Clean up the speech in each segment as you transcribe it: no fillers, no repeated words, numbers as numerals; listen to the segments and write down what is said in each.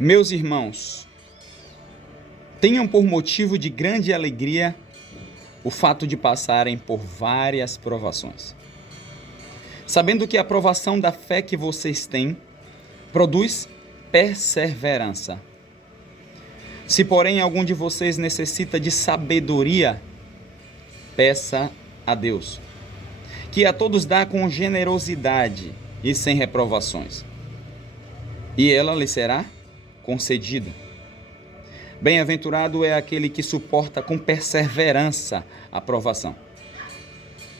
Meus irmãos, tenham por motivo de grande alegria o fato de passarem por várias provações, sabendo que a provação da fé que vocês têm produz perseverança. Se, porém, algum de vocês necessita de sabedoria, peça a Deus, que a todos dá com generosidade e sem reprovações, e ela lhe será concedida. Bem-aventurado é aquele que suporta com perseverança a provação,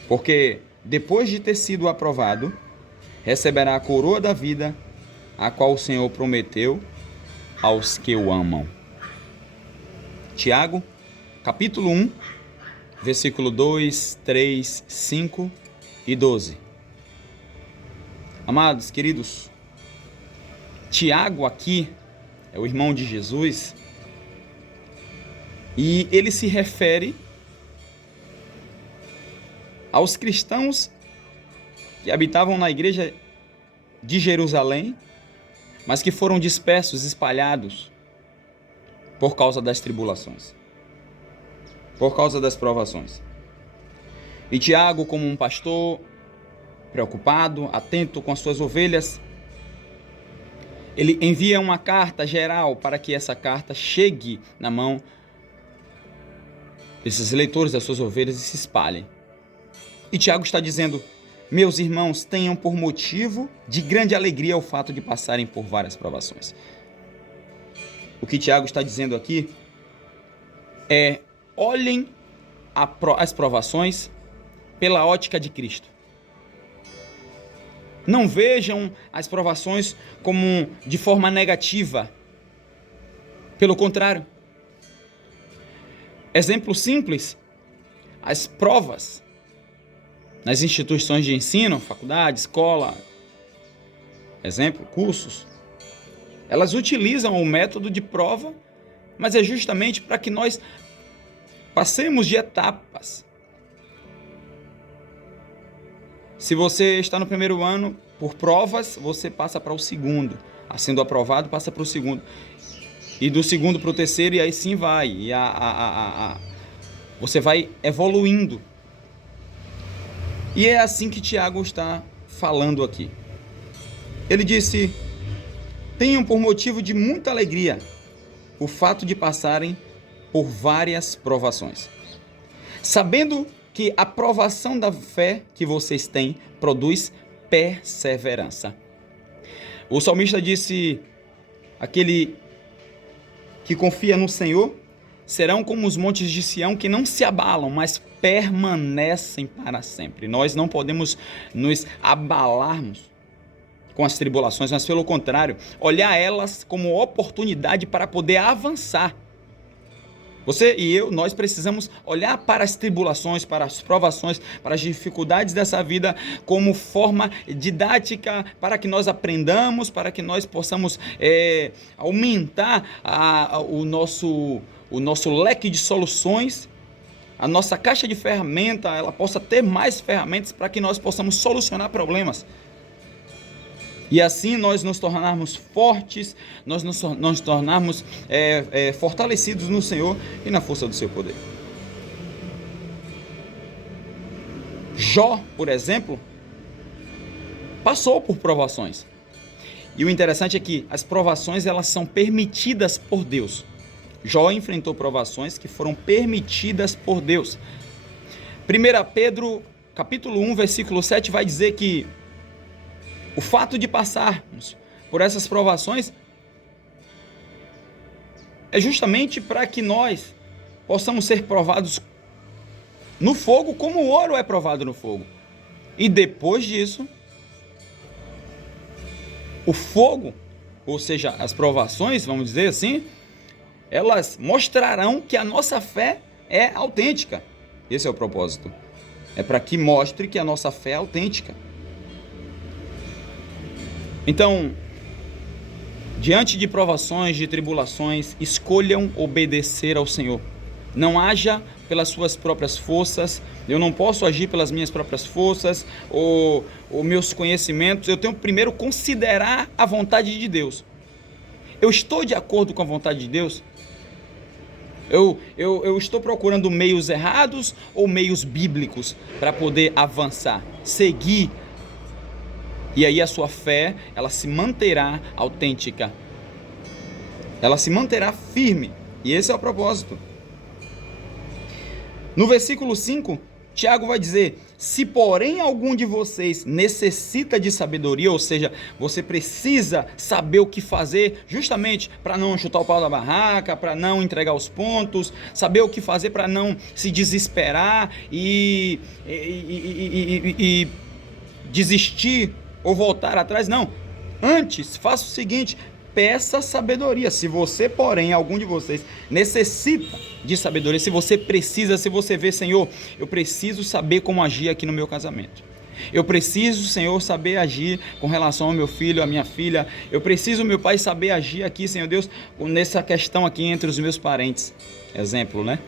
porque, depois de ter sido aprovado, receberá a coroa da vida, a qual o Senhor prometeu aos que o amam. Tiago, capítulo 1, versículo 2, 3, 5 e 12. Amados, queridos, Tiago aqui é o irmão de Jesus e ele se refere aos cristãos que habitavam na igreja de Jerusalém, mas que foram dispersos, espalhados por causa das tribulações, por causa das provações. E Tiago, como um pastor preocupado, atento com as suas ovelhas, ele envia uma carta geral para que essa carta chegue na mão desses leitores das suas ovelhas e se espalhem. E Tiago está dizendo: meus irmãos, tenham por motivo de grande alegria o fato de passarem por várias provações. O que Tiago está dizendo aqui é: olhem as provações pela ótica de Cristo. Não vejam as provações como de forma negativa. Pelo contrário. Exemplo simples: as provas nas instituições de ensino, faculdade, escola, exemplo, cursos, elas utilizam o método de prova, mas é justamente para que nós passemos de etapas. Se você está no primeiro ano, por provas, você passa para o segundo. Sendo aprovado, passa para o segundo. E do segundo para o terceiro, e aí sim vai. E você vai evoluindo. E é assim que Tiago está falando aqui. Ele disse: tenham por motivo de muita alegria o fato de passarem por várias provações, sabendo que a provação da fé que vocês têm produz perseverança. O salmista disse: aquele que confia no Senhor serão como os montes de Sião, que não se abalam, mas permanecem para sempre. Nós não podemos nos abalarmos com as tribulações, mas pelo contrário, olhar elas como oportunidade para poder avançar. Você e eu, nós precisamos olhar para as tribulações, para as provações, para as dificuldades dessa vida como forma didática para que nós aprendamos, para que nós possamos aumentar o nosso leque de soluções, a nossa caixa de ferramentas, ela possa ter mais ferramentas para que nós possamos solucionar problemas. E assim nós nos tornarmos fortes, nós nos tornarmos fortalecidos no Senhor e na força do seu poder. Jó, por exemplo, passou por provações. E o interessante é que as provações, elas são permitidas por Deus. Jó enfrentou provações que foram permitidas por Deus. 1 Pedro, capítulo 1, versículo 7, vai dizer que o fato de passarmos por essas provações é justamente para que nós possamos ser provados no fogo, como o ouro é provado no fogo. E depois disso, o fogo, ou seja, as provações, vamos dizer assim, elas mostrarão que a nossa fé é autêntica. Esse é o propósito. É para que mostre que a nossa fé é autêntica. Então, diante de provações, de tribulações, escolham obedecer ao Senhor. Não haja pelas suas próprias forças. Eu não posso agir pelas minhas próprias forças ou meus conhecimentos. Eu tenho que primeiro considerar a vontade de Deus. Eu estou de acordo com a vontade de Deus? Eu estou procurando meios errados ou meios bíblicos para poder avançar, seguir? E aí a sua fé, ela se manterá autêntica. Ela se manterá firme. E esse é o propósito. No versículo 5, Tiago vai dizer: se porém algum de vocês necessita de sabedoria, ou seja, você precisa saber o que fazer justamente para não chutar o pau da barraca, para não entregar os pontos, saber o que fazer para não se desesperar e desistir ou voltar atrás, não. Antes, faça o seguinte: peça sabedoria. Se você, porém, algum de vocês necessita de sabedoria, se você precisa, se você vê, Senhor, eu preciso saber como agir aqui no meu casamento. Eu preciso, Senhor, saber agir com relação ao meu filho, à minha filha. Eu preciso, meu Pai, saber agir aqui, Senhor Deus, nessa questão aqui entre os meus parentes. Exemplo, né?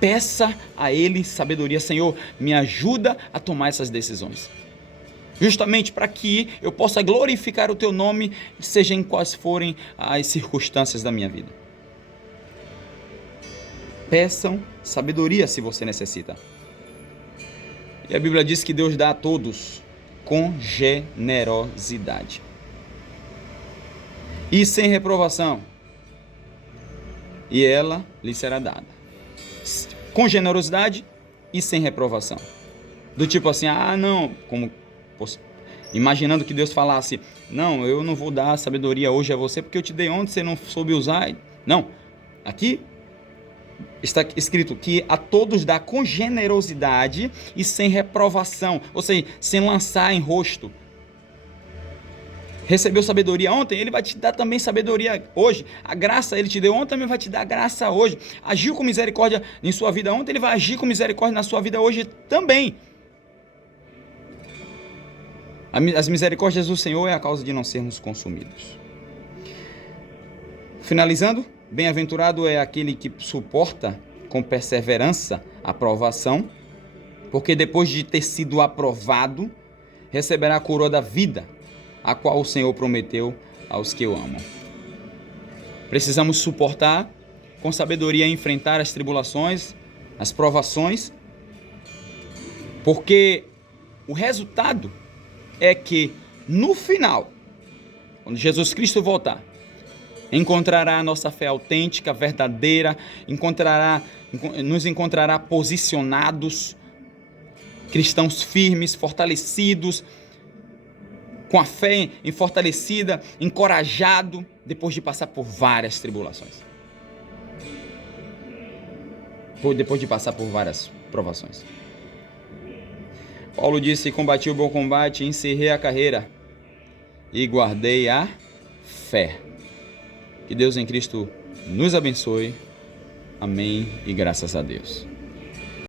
Peça a Ele sabedoria. Senhor, me ajuda a tomar essas decisões. Justamente para que eu possa glorificar o Teu nome, seja em quais forem as circunstâncias da minha vida. Peçam sabedoria se você necessita. E a Bíblia diz que Deus dá a todos com generosidade e sem reprovação, e ela lhe será dada. Com generosidade e sem reprovação. Do tipo assim, não, como imaginando que Deus falasse: não, eu não vou dar sabedoria hoje a você porque eu te dei ontem, você não soube usar. Não, aqui está escrito que a todos dá com generosidade e sem reprovação, ou seja, sem lançar em rosto. Recebeu sabedoria ontem, Ele vai te dar também sabedoria hoje. A graça Ele te deu ontem, também vai te dar graça hoje. Agiu com misericórdia em sua vida ontem, Ele vai agir com misericórdia na sua vida hoje também. As misericórdias do Senhor é a causa de não sermos consumidos. Finalizando, bem-aventurado é aquele que suporta com perseverança a provação, porque depois de ter sido aprovado, receberá a coroa da vida, a qual o Senhor prometeu aos que o amam. Precisamos suportar com sabedoria enfrentar as tribulações, as provações, porque o resultado é que no final, quando Jesus Cristo voltar, encontrará a nossa fé autêntica, verdadeira, nos encontrará posicionados, cristãos firmes, fortalecidos, com a fé fortalecida, encorajado, depois de passar por várias tribulações. Depois de passar por várias provações. Paulo disse: combati o bom combate, encerrei a carreira e guardei a fé. Que Deus em Cristo nos abençoe. Amém e graças a Deus.